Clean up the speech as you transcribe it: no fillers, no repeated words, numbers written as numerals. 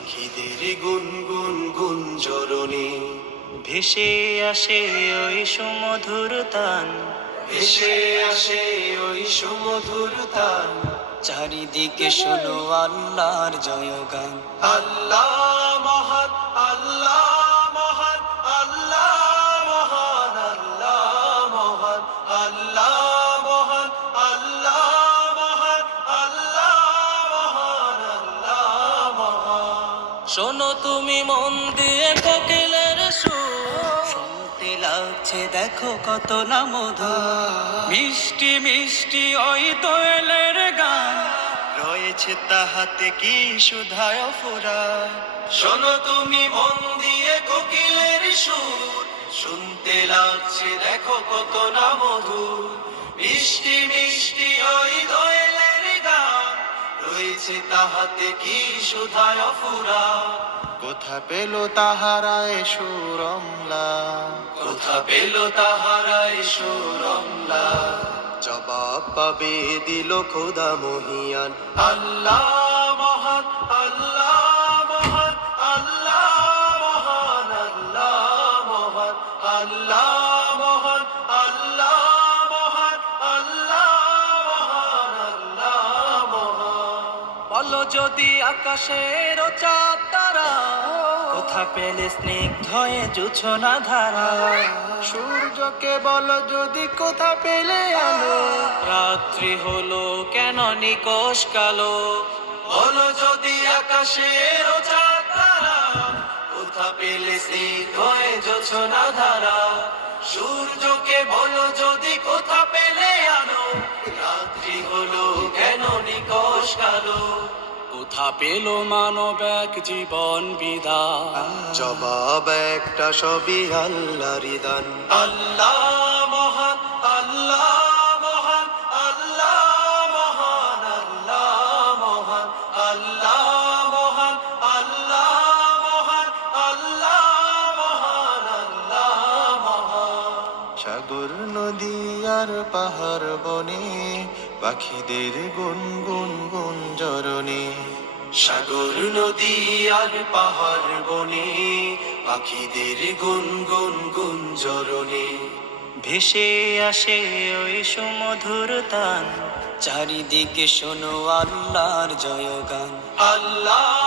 পাখিদের গুনগুন গুঞ্জরণে ভেসে আসে ওই সুমধুর তান, ভেসে আসে ওই সুমধুর তান। চারিদিকে শোনো আল্লাহর জয়গান। আল্লাহ মহান, আল্লাহ মহান, আল্লাহ মহান, আল্লাহ মহান, আল্লাহ মহান, আল্লাহ মহান, আল্লাহ মহান, আল্লাহ মহান। শোনো তুমি মন দিয়ে কোকিলের সুর, শুনতে লাগছে দেখো কত না মধুর। মিষ্টি মিষ্টি ওই দোয়েলের গান, রয়েছে তাহাতে কি সুধায় ফুরায়। শোনো তুমি মন দিয়ে কোকিলের সুর, শুনতে লাগছে দেখো কত না মধুর। মিষ্টি মিষ্টি ওই দোয়েলের গান, রয়েছে তাহাতে কি সুধায় ফুরা। কোথা পেল তাহারায় সুরমলা, কোথা পেল তাহারাই সুরমলা। জবাব পাবে দিল খোদা মহিয়ান। আল্লাহ মহান, আল্লাহ মহান, আল্লাহ মহান, আল্লাহ মহান, আল্লাহ মহান, আল্লাহ মহান, আল্লাহ মহান, আল্লাহ মহান। বলো যদি আকাশের চাঁদ তারা, কোথা পেলে স্নিগ্ধ হয়ে জোছনা ধারা। সূর্যকে বলো যদি কোথা পেলে আলো, রাত্রি হলো কেন নিকশ কালো। বলো যদি আকাশের চাঁদ তারা, কোথা পেলে স্নিগ্ধ হয়ে জোছনা ধারা। সূর্যকে বলো যদি কোথা পেলে আলো, রাত্রি হলো কেন নিকশ কালো। কোথা পেল মানব এক জীবন বিধান, জবাব একটা সবই আল্লাহরই দান। আল্লাহ মহান, আল্লাহ মহান, আল্লাহ মহান, আল্লাহ মহান, আল্লাহ মহান, আল্লাহ মহান, আল্লাহ মহান, আল্লাহ মহান। সাগর নদী আর পাহাড় বনে, পাখিদের গুনগুন গুঞ্জরণে। সাগর নদী আর পাহাড় বনে, পাখিদের গুনগুন গুঞ্জরণে। ভেসে আসে ওই সুমধুর তান, চারিদিকে শোনো আল্লাহর জয়গান। আল্লাহ